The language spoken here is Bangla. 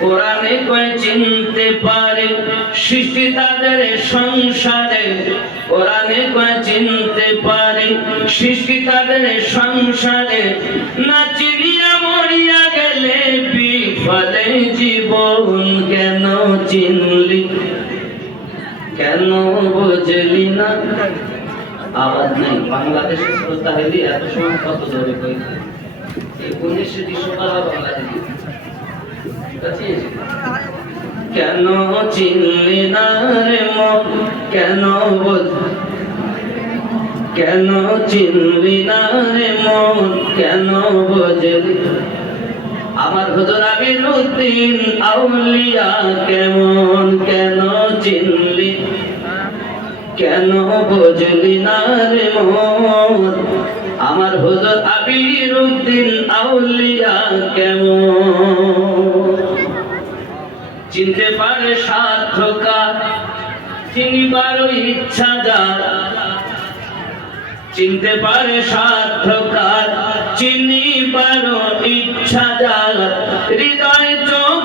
কোরআনে কয় চিনতে পারে সৃষ্টি তাদের সংসারে। কোরআনে কয় চিনতে পারে সৃষ্টি তাদের সংসারে। না চিনিয়া মরিয়া গেলে বিফলে জীবন। কেন চিনলি কেন বুঝলি না? আওয়াজ নেই। বাংলাদেশের শ্রোতা হইলে এত সময় কত ধরে কই কেন চিনলি না রে মন? কেন কেন চিনলি না রে মন? কেন বুঝলি? আমার হুজুর আমিরউদ্দিন আউলিয়া কেমন? কেন চিনলি কেন বুঝলি না রে মন? আমার হুজুর আমিরউদ্দিন আউলিয়া কেমন? চিনতে পারে সার্থকার, চিনিবার ইচ্ছা যার। চিনতে পারে সার্থকার, চিনিবার ইচ্ছা যার। হৃদয় চোখ